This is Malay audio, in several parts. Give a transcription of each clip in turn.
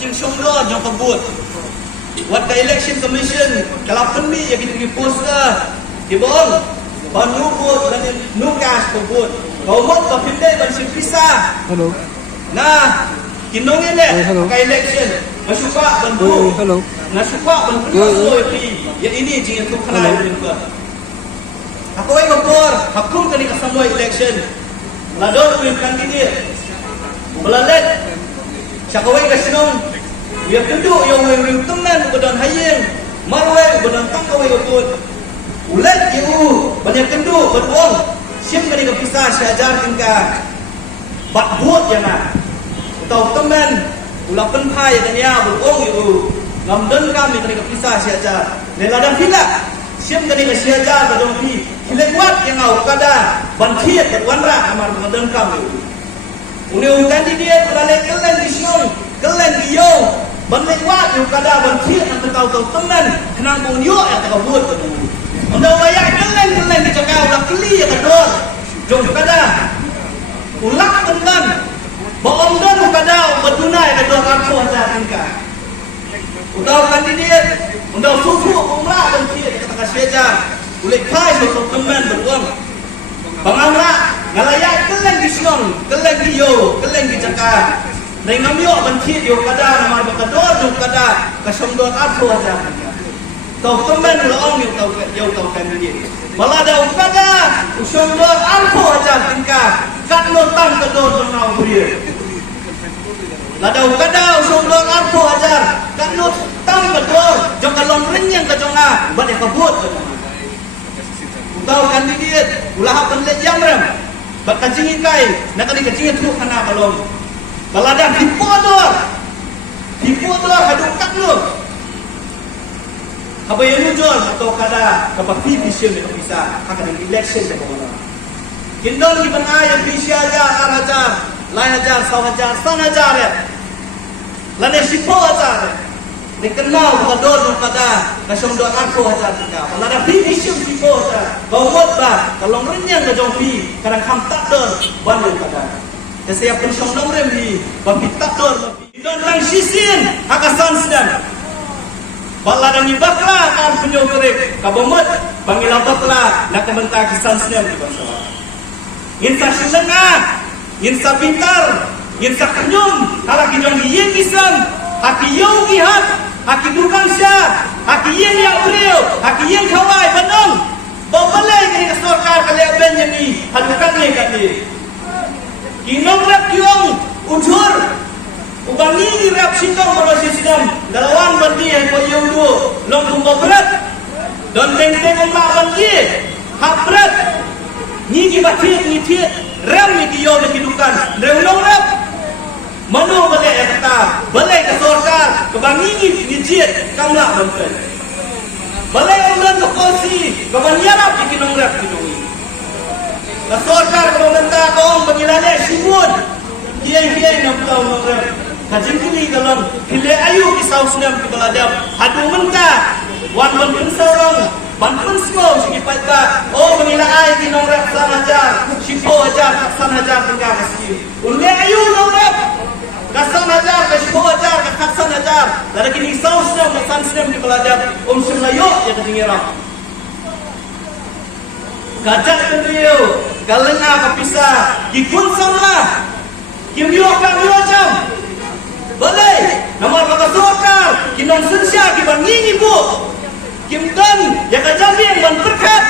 kajing syongdor yang kebut. What the election commission kalau pendi ya kita pergi poster dibong panubut dan nukas kebut. Kau mau kepindai bansi pisah. Hello. Nah, kinong ini pakai election. Nasuka bantu. Hello. Nasuka bantu. Ya ini jing itu kena juga. Aku ay kompor, hakum kani kasamoy election. Lador yung candidate. Belalet. Syakaway kasinong. Yang kedua yang yung teman badan hayeng. Marway badan tangkaway utut. Ulat iu banyak kedua beruang. Siap kani kepisah syajar tingkah. Bat buat yang nak. Tahu teman ulah penpai dan ya beruang iu. Ngamdan kami kani kepisah syajar. Neladang hilak. Siap kani kesyajar badong pi. Hilewat yang au kada bantiat kat wanra amar ngamdan kami. Uni kandidat balik kelen di siung, kelen di yo. Banlewat yang kada bantiat yang tahu teman kenang bunyo yang tak buat tu. Unda waya kelen di cakau dak keli ya kador. Jom kada. Ulak teman. Baom dan kada baduna ya kador aku ada tingkah. Unda kandidat, unda susu umrah bantiat kata seja. Ulek kai untuk teman beruang. Bangamra ngalayak kelen di siung, kelen di yo, kelen di cakau. Dengan yo bantiat yo kada nama bakador yo kada kasomdor aku aja. Tahu teman laong yo tahu kandidat. Balada kada usomdor aku aja tingkah. Kat notam kador donau berier. Lada kada usomdor aku ajar. Kat notam kador jong kalon renyang kajonga bade kabut. Tahu kandidat ulah penlet jamram. Bakajingi kai nak kali kajingi tu kana kalong. Balada dipodor haduk kat lu. Apa yang muncul atau kada kapati vision yang bisa akan election yang mana. Kindon di benai yang bisa aja arajar, lai ajar, sawajar, sanajar ya. Lane sipo ajar. Dikenal kador kada kasong do aku ajar kita. Balada vision sipo ajar. Bawot ba kalong renyang ka jong pi kadang kam tak dor bandu kada. Saya pensiun nomor ni, bagi takdor, don lang sisin, hakasan sedang. Balada ni bakla kan penyogorek, kabomot, panggil bakla, nak kementak kisan sedang di bangsa. Insa senengah, insa pintar, insa kenyum, halaki jong yen kisan, haki yong ihat, haki dukang syah, haki yen yang beliau, haki yen kawai bandong. Babalai kini kesorkar kalian ben ni, hadukan ni kali. Kinong rap kiong ujur ubangi rap sitong kalau sidam dalawan bandi yang koyong do long tumba berat don tenteng umma bandi hak berat ni gibatit ni tiet ram ni kiyo na kidukan reulong rap mano balai kata balai ke sorkar kebangi ni tiet kamla banten balai ulan ke polisi kebanyaran kinong rap kinong Sorkar pemerintah kaum pengilalnya simut, kiai nak tahu orang. Kajin kini dalam pilih ayu kisah senam kebeladap. Hadu mentah, wan banten sorong, banten semua segi pada. Oh pengilai di nomor sanajar, sipo ajar, kaksan ajar tinggal meski. Undi ayu nomor, kaksan ajar, sipo ajar, kaksan ajar. Dari kini kisah senam, kaksan senam kebeladap. Selayu ya ketinggiran. Gajak kendriu, kalena kapisah, kikun samlah, kimyo jam. Balai, nama baka sorkar, kinon sensya, kibang ngini bu. Kimdan, ya kajabi yang ban terkat.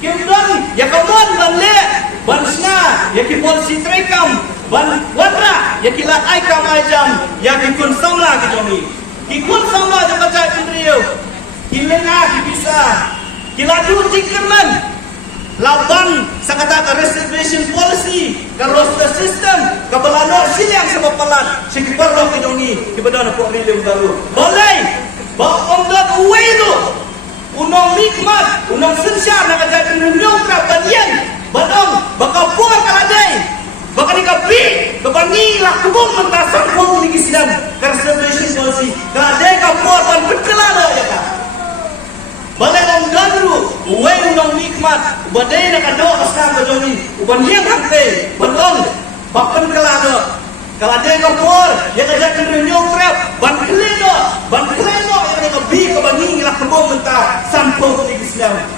Kimdan, ya kawan ban le, ban sna, ya kipol si trekam, ban watra, ya kilat aikam ajam, ya kikun samlah kijomi. Kikun samlah ya gajak kendriu, kilena kapisah, kiladu jikirman. Laban sakata ka reservation policy ka roster system ka balano silang sa papalat sikiparlo kinongi kibadana po rilem baru boleh ba ondot uwelo unong nikmat unong sensya na kadang nunyong ka banyan badong baka buang kaladay baka nikapi kabangi lakubong mentasang kong ni silang ka reservation policy kaladay ka buang berkelala ya ka balai om gadru, uwe unong nikmat, badai nak ada kasam bajoni, uban yang hante, betul, bapen kelado, Kalau ada yang por, yang ada kenderaan trap, ban keleno, yang ada bi ke bangi lah kebom mentah, sampul ni Islam.